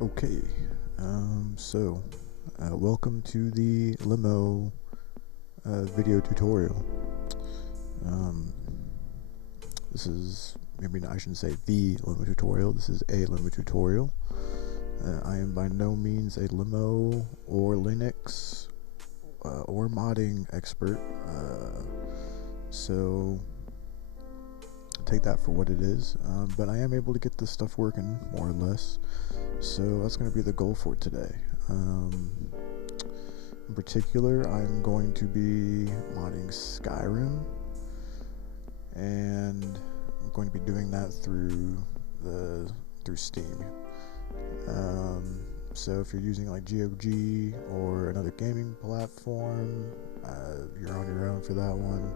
Okay, welcome to the Limo video tutorial. Um, this is, maybe I shouldn't say the Limo tutorial, this is a Limo tutorial. I am by no means a Limo or Linux or modding expert, so take that for what it is, but I am able to get this stuff working, more or less. So that's going to be the goal for today. In particular, I'm going to be modding Skyrim, and I'm going to be doing that through Steam. So if you're using like GOG or another gaming platform, you're on your own for that one.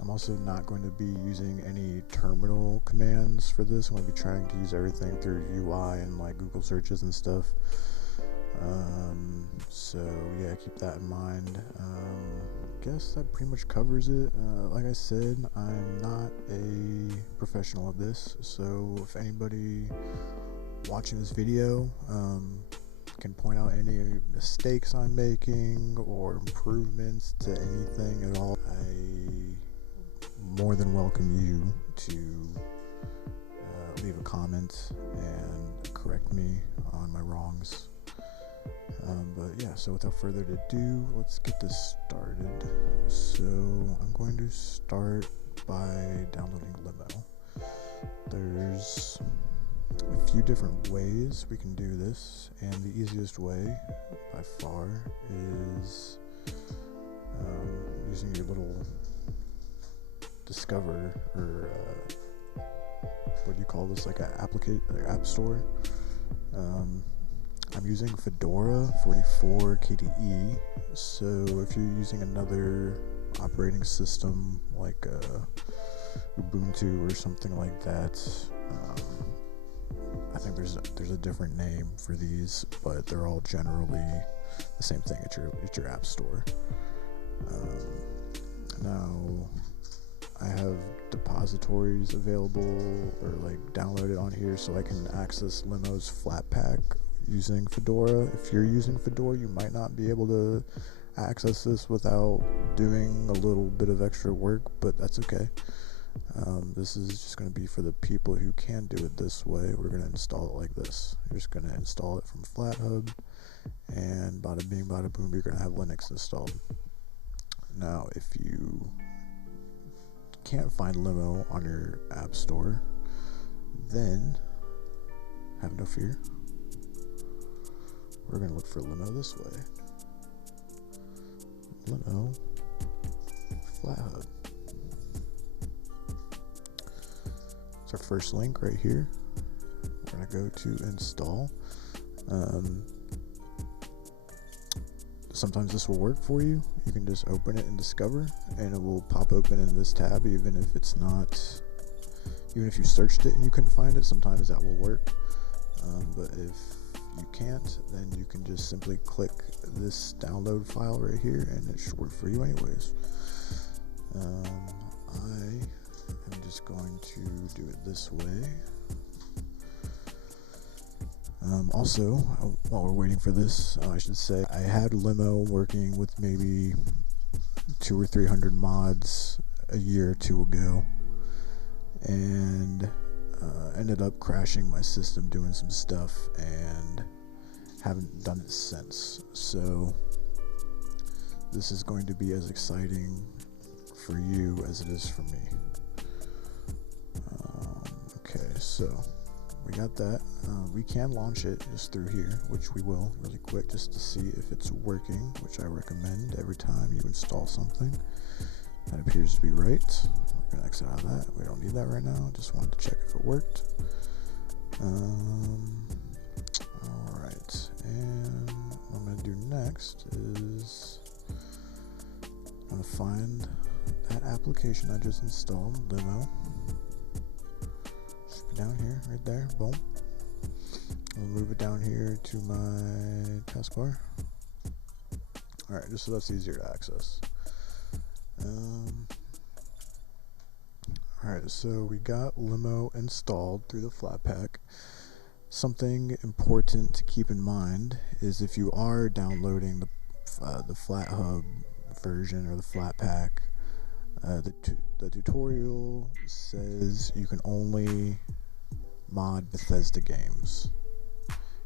I'm also not going to be using any terminal commands for this. I'm going to be trying to use everything through UI and like Google searches and stuff. So yeah, keep that in mind. Guess that pretty much covers it. Like I said, I'm not a professional at this, so if anybody watching this video can point out any mistakes I'm making or improvements to anything at all, I more than welcome you to leave a comment and correct me on my wrongs. But yeah, so without further ado, let's get this started. So I'm going to start by downloading Limo. There's a few different ways we can do this, and the easiest way by far is using your little Discover, or what do you call this, like an app store. I'm using Fedora 44 KDE, so if you're using another operating system like Ubuntu or something like that, I think there's a different name for these, but they're all generally the same thing at your app store. Now I have depositories available or like downloaded on here, so I can access Limo's Flatpak using Fedora. If you're using Fedora, you might not be able to access this without doing a little bit of extra work, but that's okay. This is just going to be for the people who can do it this way. We're going to install it like this. You're just going to install it from FlatHub, and bada bing bada boom, you're going to have Linux installed. Now if you can't find Limo on your app store, then have no fear. We're going to look for Limo this way. Limo FlatHub. It's our first link right here. We're going to go to install. Sometimes this will work for you. You can just open it in Discover and it will pop open in this tab, even if you searched it and you couldn't find it. Sometimes that will work, but if you can't, then you can just simply click this download file right here and it should work for you anyways. I'm just going to do it this way. Also, while we're waiting for this, I should say I had Limo working with maybe 200 or 300 mods a year or two ago, and ended up crashing my system doing some stuff and haven't done it since. So this is going to be as exciting for you as it is for me. Okay, so we got that. We can launch it just through here, which we will really quick, just to see if it's working, which I recommend every time you install something. That appears to be right. We're going to exit out of that. We don't need that right now. Just wanted to check if it worked. Alright, and what I'm going to do next is I'm going to find that application I just installed, Limo. Down here, right there, boom. I'll move it down here to my taskbar. Alright, just so that's easier to access. Alright, so we got Limo installed through the Flatpak. Something important to keep in mind is if you are downloading the Flat Hub version or the Flat Pack, the tutorial says you can only mod Bethesda games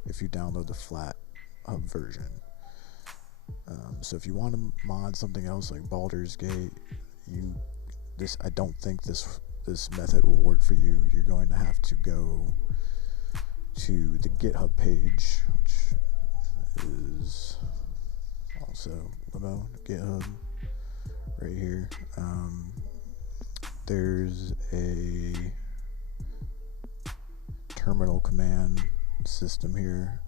if you download the Flat Hub version. So if you want to mod something else like Baldur's Gate, I don't think this method will work for you. You're going to have to go to the GitHub page, which is also Limo GitHub right here. There's a terminal command system here.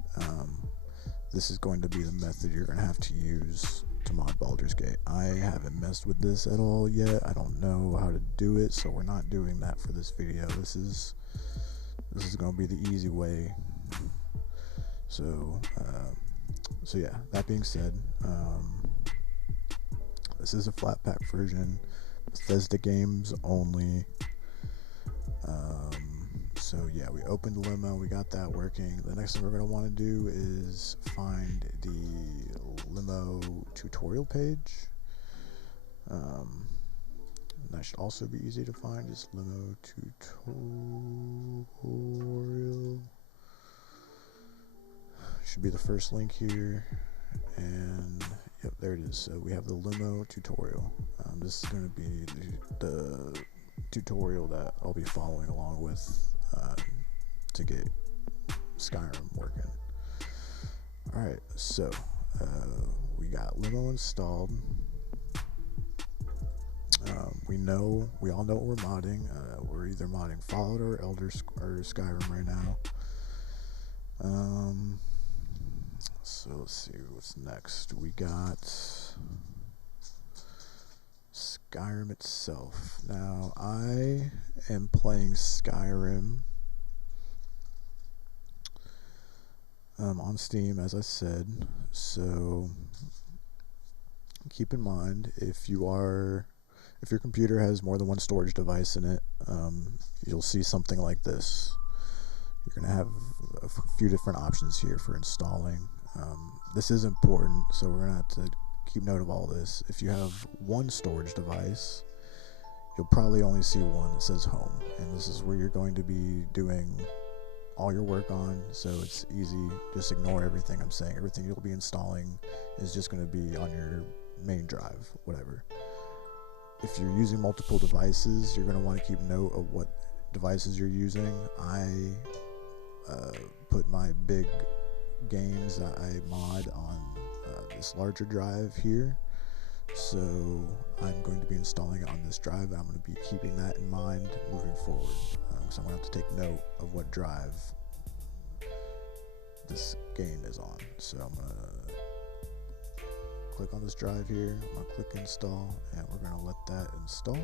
This is going to be the method you're going to have to use to mod Baldur's Gate. I haven't messed with this at all yet. I don't know how to do it, so we're not doing that for this video. This is going to be the easy way. So yeah, that being said, this is a flat pack version, Bethesda games only. So yeah, we opened Limo, we got that working. The next thing we're going to want to do is find the Limo tutorial page. That should also be easy to find, just Limo tutorial. Should be the first link here, and yep, there it is. So we have the Limo tutorial. This is going to be the tutorial that I'll be following along with to get Skyrim working. Alright, so we got Limo installed. We all know what we're modding. We're either modding Fallout or Skyrim right now. So let's see what's next. We got Skyrim itself. Now I am playing Skyrim on Steam, as I said. So keep in mind, if your computer has more than one storage device in it, you'll see something like this. You're going to have a few different options here for installing. This is important, so we're going to have to keep note of all this. If you have one storage device, you'll probably only see one that says home, and this is where you're going to be doing all your work on, so it's easy. Just ignore everything I'm saying. Everything you'll be installing is just going to be on your main drive, whatever. If you're using multiple devices, you're going to want to keep note of what devices you're using. I put my big games that I mod on this larger drive here, so I'm going to be installing it on this drive, and I'm going to be keeping that in mind moving forward. So I'm going to have to take note of what drive this game is on. So I'm going to click on this drive here, I'm going to click install, and we're going to let that install.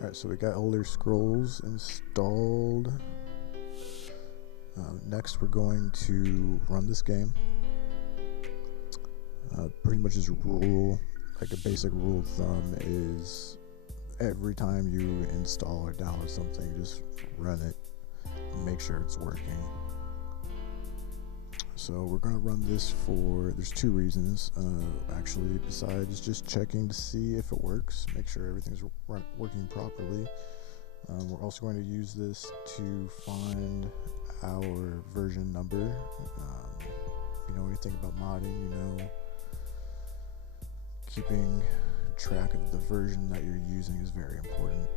Alright, so we got Elder Scrolls installed. Next we're going to run this game. Pretty much as a rule, like a basic rule of thumb is every time you install or download something, just run it and make sure it's working. So we're going to run this there's two reasons, actually, besides just checking to see if it works, make sure everything's working properly. We're also going to use this to find our version number. If you know anything about modding, you know keeping track of the version that you're using is very important.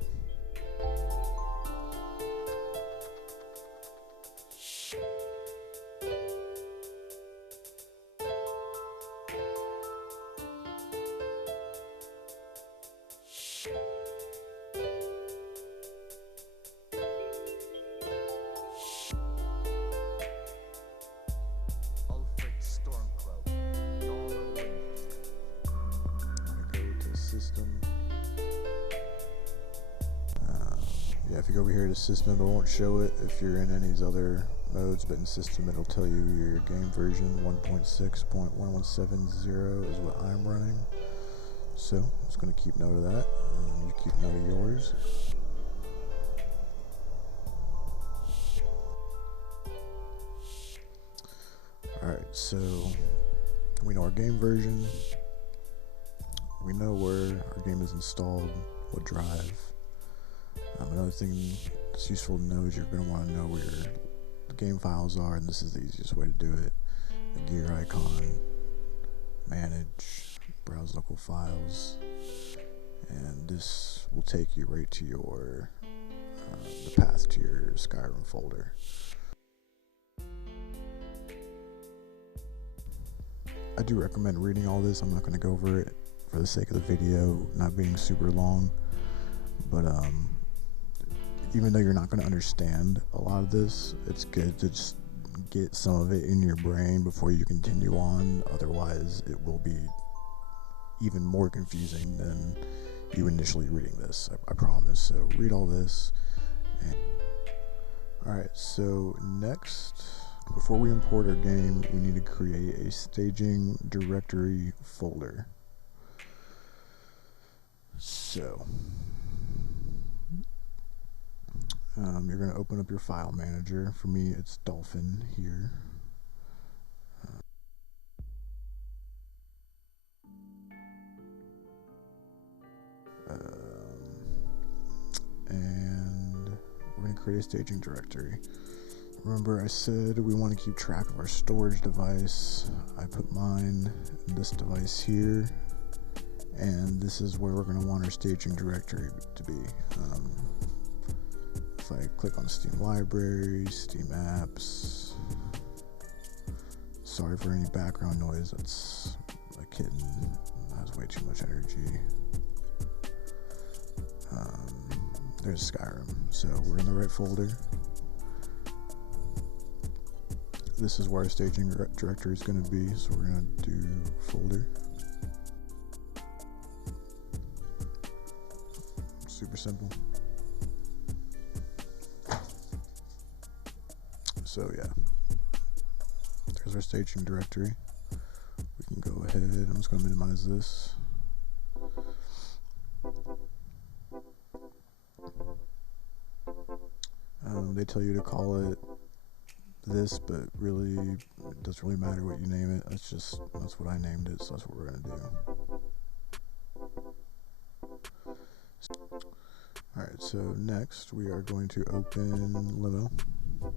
Yeah, if you go over here to system, it won't show it if you're in any of these other modes, but in system it'll tell you your game version 1.6.1170 is what I'm running. So I'm just going to keep note of that. You keep note of yours. Alright, so we know our game version. We know where our game is installed, what drive. Another thing that's useful to know is you're going to want to know where your game files are, and this is the easiest way to do it. The gear icon, manage, browse local files, and this will take you right to your the path to your Skyrim folder. I do recommend reading all this. I'm not going to go over it for the sake of the video not being super long, but even though you're not going to understand a lot of this, it's good to just get some of it in your brain before you continue on. Otherwise, it will be even more confusing than you initially reading this. I promise. So read all this. Alright, so next, before we import our game, we need to create a staging directory folder. So you're going to open up your file manager. For me, it's Dolphin here. And we're going to create a staging directory. Remember, I said we want to keep track of our storage device. I put mine in this device here, and this is where we're going to want our staging directory to be. If I click on Steam Library, Steam Apps, sorry for any background noise, that's a kitten, has way too much energy. There's Skyrim, so we're in the right folder. This is where our staging directory is going to be, so we're going to do folder. Super simple. So yeah, there's our staging directory. We can go ahead, I'm just going to minimize this. They tell you to call it this, but really it doesn't really matter what you name it. That's what I named it, so that's what we're going to do. Alright, so next we are going to open Limo. I'm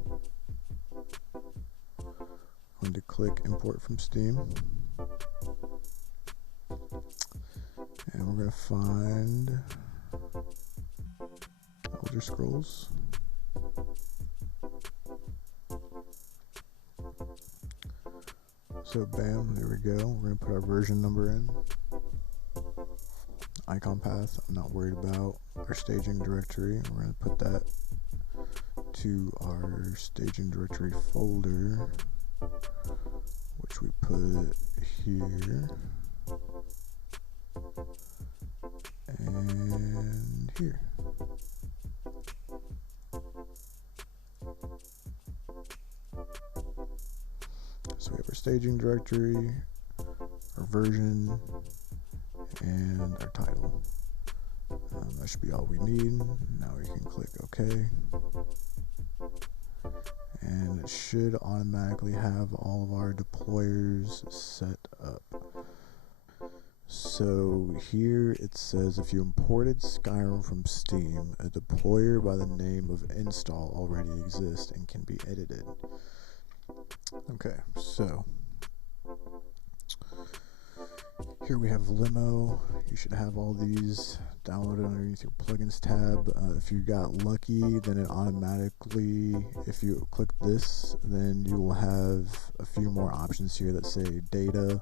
going to click import from Steam, and we're going to find Elder Scrolls. So bam, there we go. We're going to put our version number in. Icon path, I'm not worried about. Our staging directory, we're going to put that to our staging directory folder, which we put here and here. So we have our staging directory, our version, and our title. That should be all we need. Now we can click OK. And it should automatically have all of our deployers set up. So here it says if you imported Skyrim from Steam, a deployer by the name of install already exists and can be edited. Okay, so here we have Limo. You should have all these downloaded underneath your plugins tab. If you got lucky, then it automatically, if you click this, then you will have a few more options here that say data,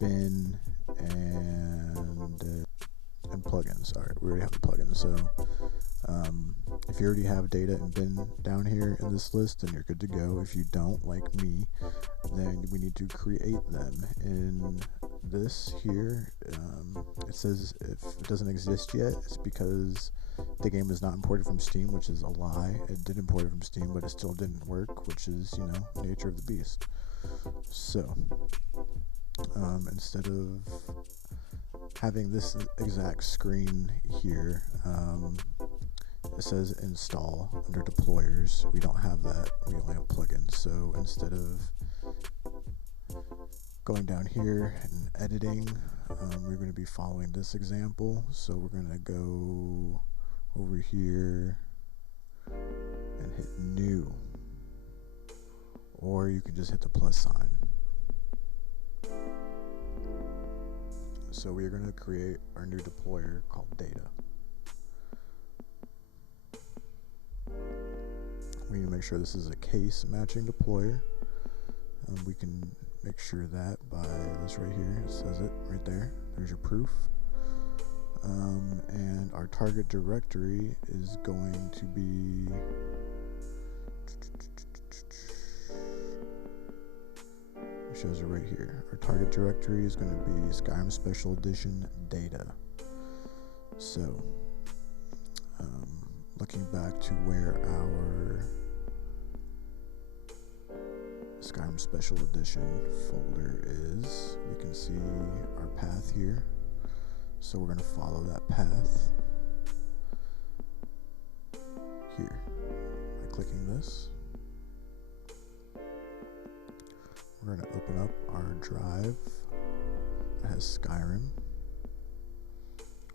bin, and plugins. Alright, we already have the plugins, so if you already have data and bin down here in this list, then you're good to go. If you don't, like me, then we need to create them in this here, it says if it doesn't exist yet, it's because the game is not imported from Steam, which is a lie. It did import it from Steam, but it still didn't work, which is, you know, nature of the beast. So, instead of having this exact screen here, it says install under deployers. We don't have that, we only have plugins. So instead of going down here and editing, we're going to be following this example. So we're going to go over here and hit new, or you can just hit the plus sign. So we are going to create our new deployer called data. We need to make sure this is a case matching deployer. We can make sure that by this right here. It says it right there. There's your proof. And our target directory is going to be it shows it right here. Our target directory is going to be Skyrim Special Edition data. So looking back to where our Skyrim Special Edition folder is, we can see our path here. So we're going to follow that path here by clicking this. We're going to open up our drive that has Skyrim.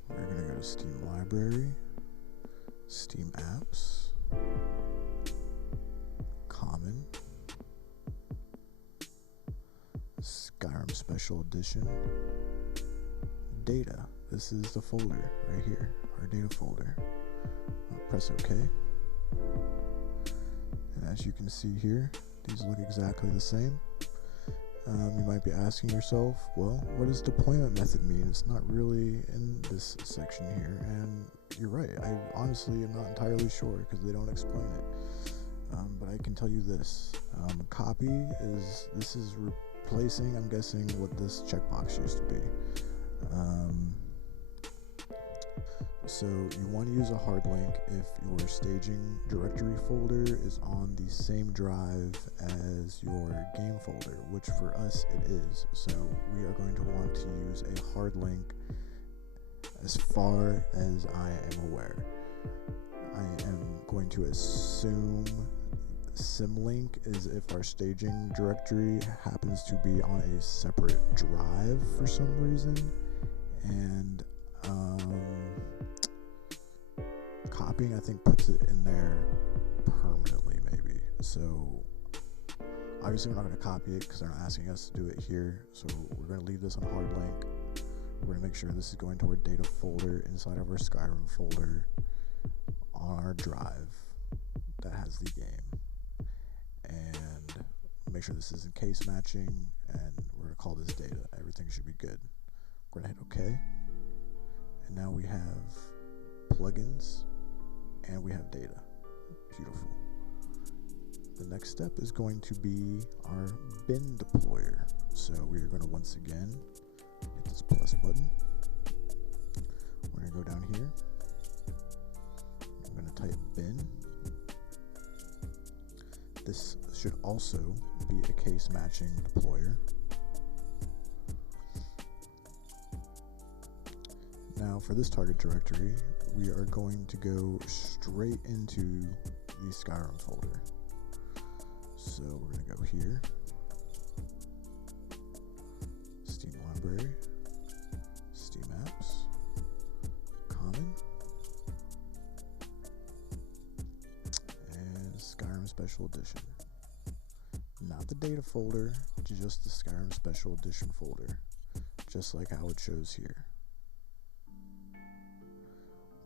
We're going to go to Steam Library, Steam Apps, Common, Skyrim Special Edition, Data. This is the folder right here, our data folder. I'll press OK. And as you can see here, these look exactly the same. You might be asking yourself, well, what does deployment method mean? It's not really in this section here, and you're right. I honestly am not entirely sure because they don't explain it. But I can tell you this: copy this is replacing, I'm guessing, what this checkbox used to be. So you want to use a hard link if your staging directory folder is on the same drive as your game folder, which for us it is. So we are going to want to use a hard link as far as I am aware. I am going to assume symlink is if our staging directory happens to be on a separate drive for some reason, and copying, I think, puts it in there permanently, maybe. So obviously we're not going to copy it because they're not asking us to do it here. So we're going to leave this on hard link. We're going to make sure this is going to our data folder inside of our Skyrim folder on our drive that has the game. And make sure this is in case matching, and we're going to call this data. Everything should be good. We're going to hit OK. And now we have plugins and we have data. Beautiful. The next step is going to be our bin deployer. So we are going to once again hit this plus button. We're going to go down here. I'm going to type bin. This should also be a case matching deployer. Now for this target directory, we are going to go straight into the Skyrim folder. So we're going to go here, Steam Library, Steam Apps, Common, and Skyrim Special Edition. Not the data folder, just the Skyrim Special Edition folder, just like how it shows here.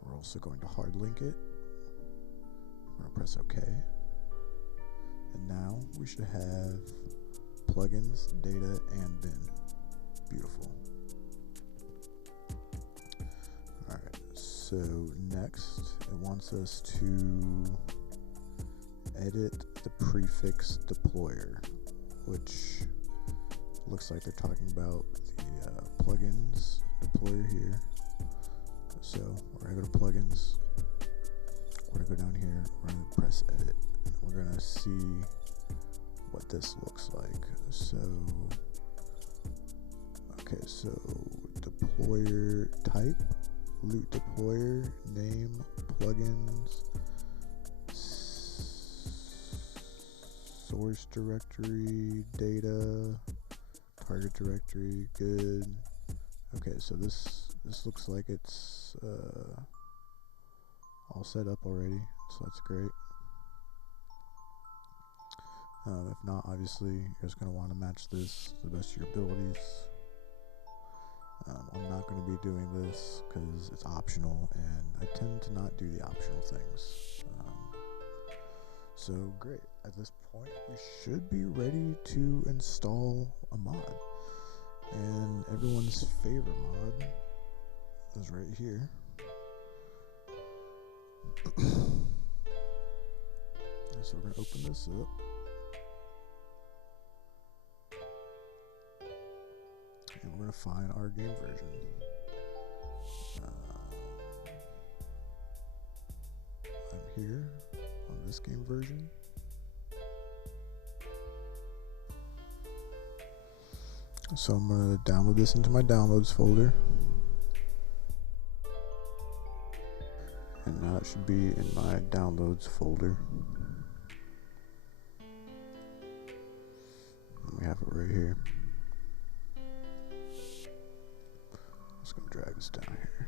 We're also going to hard link it. We're going to press OK. And now we should have plugins, data, and bin. Beautiful. Alright, so next it wants us to edit the prefix deployer, which looks like they're talking about the plugins deployer here. So we're gonna go to plugins. We're gonna go down here. We're gonna press edit, and we're gonna see what this looks like. So, okay, so deployer type, loot deployer, name, plugins, source directory, data, target directory, good. Okay, so this looks like it's all set up already, so that's great. If not, obviously, you're just going to want to match this to the best of your abilities. I'm not going to be doing this because it's optional, and I tend to not do the optional things. So great, at this point, we should be ready to install a mod. And everyone's favorite mod is right here. So we're going to open this up. And we're going to find our game version. I'm here on this game version. So I'm going to download this into my downloads folder. And now it should be in my downloads folder. And we have it right here. Just gonna drag this down here.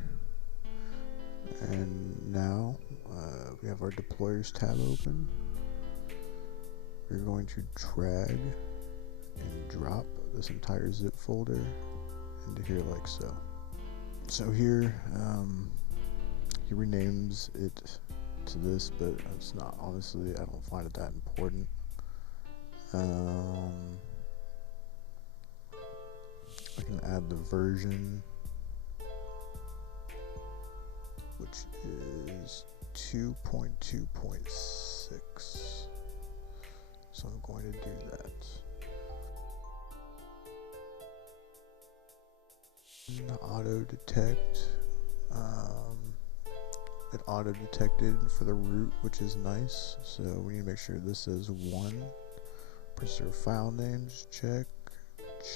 And now we have our deployers tab open. We're going to drag and drop this entire zip folder into here like so. So here, he renames it to this, but it's not, honestly, I don't find it that important. I can add the version, which is 2.2.6. So I'm going to do that. Auto detect. It auto detected for the root, which is nice. So we need to make sure this is 1. Preserve file names. Check.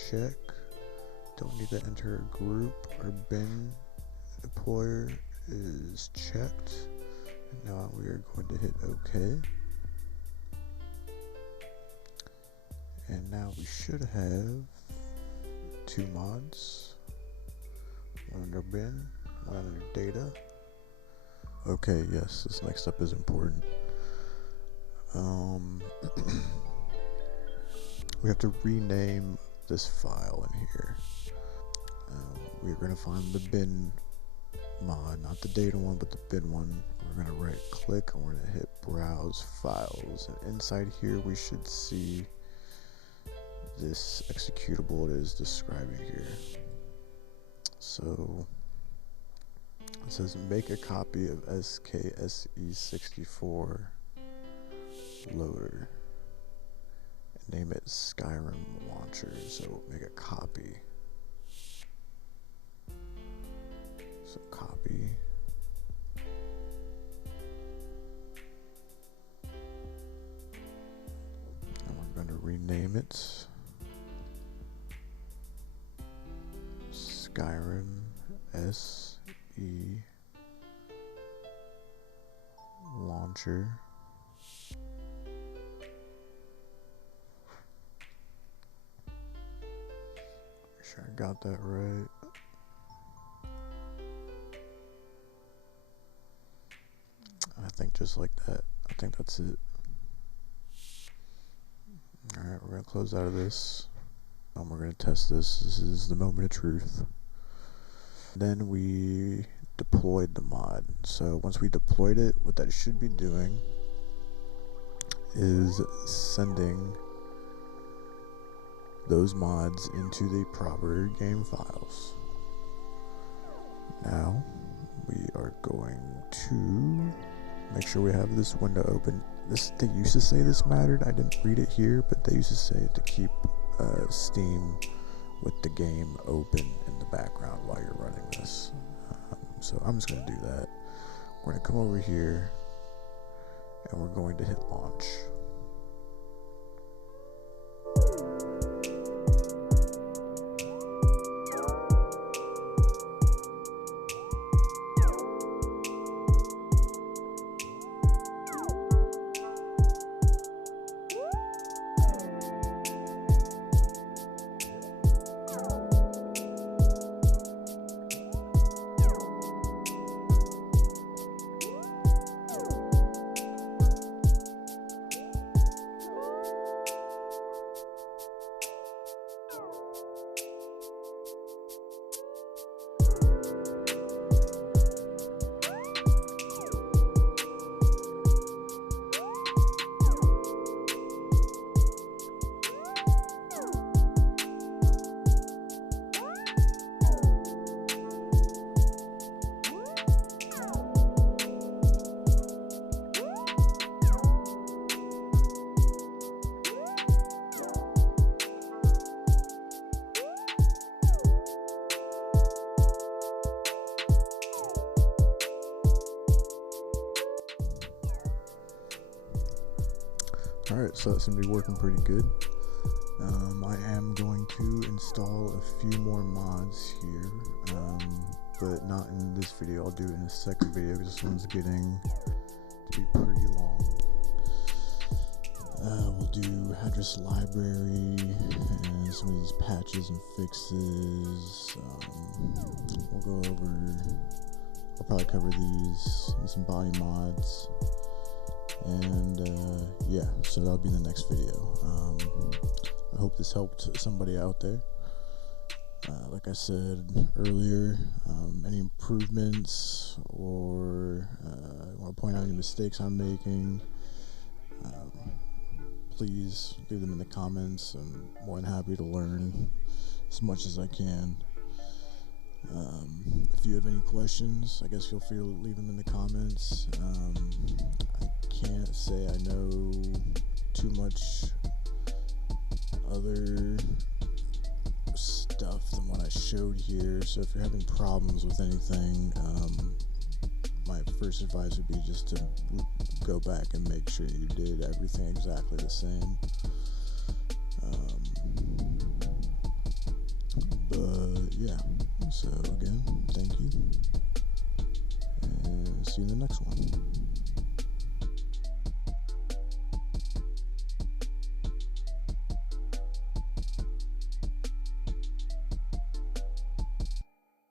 Check. Don't need to enter a group or bin. Deployer is checked. And now we are going to hit OK. And now we should have 2 mods. One under bin, one under data. Okay, yes, this next step is important. We have to rename this file in here. We're going to find the bin mod, not the data one, but the bin one. We're going to right click and we're going to hit browse files. And inside here we should see this executable it is describing here. So it says make a copy of SKSE64 loader and name it Skyrim launcher. So make a copy. So copy. And we're going to rename it Skyrim SE launcher. Make sure I got that right. I think just like that. I think that's it. Alright, we're going to close out of this. And we're going to test this. This is the moment of truth. Then we deployed the mod. So once we deployed it, what that should be doing is sending those mods into the proper game files. Now we are going to make sure we have this window open. They used to say this mattered. I didn't read it here, but they used to say to keep Steam with the game open in the background while you're running this. So I'm just going to do that. We're going to come over here and we're going to hit launch. Alright, so that seems to be working pretty good. I am going to install a few more mods here, but not in this video. I'll do it in a second video because this one's getting to be pretty long. We'll do address library and some of these patches and fixes. We'll go over, I'll probably cover these and some body mods. And yeah, so that'll be in the next video. I hope this helped somebody out there. Like I said earlier, any improvements or want to point out any mistakes I'm making, please leave them in the comments. I'm more than happy to learn as much as I can. If you have any questions, I guess feel free to leave them in the comments. I can't say I know too much other stuff than what I showed here, so if you're having problems with anything, my first advice would be just to go back and make sure you did everything exactly the same. But yeah, so again, thank you, and see you in the next one.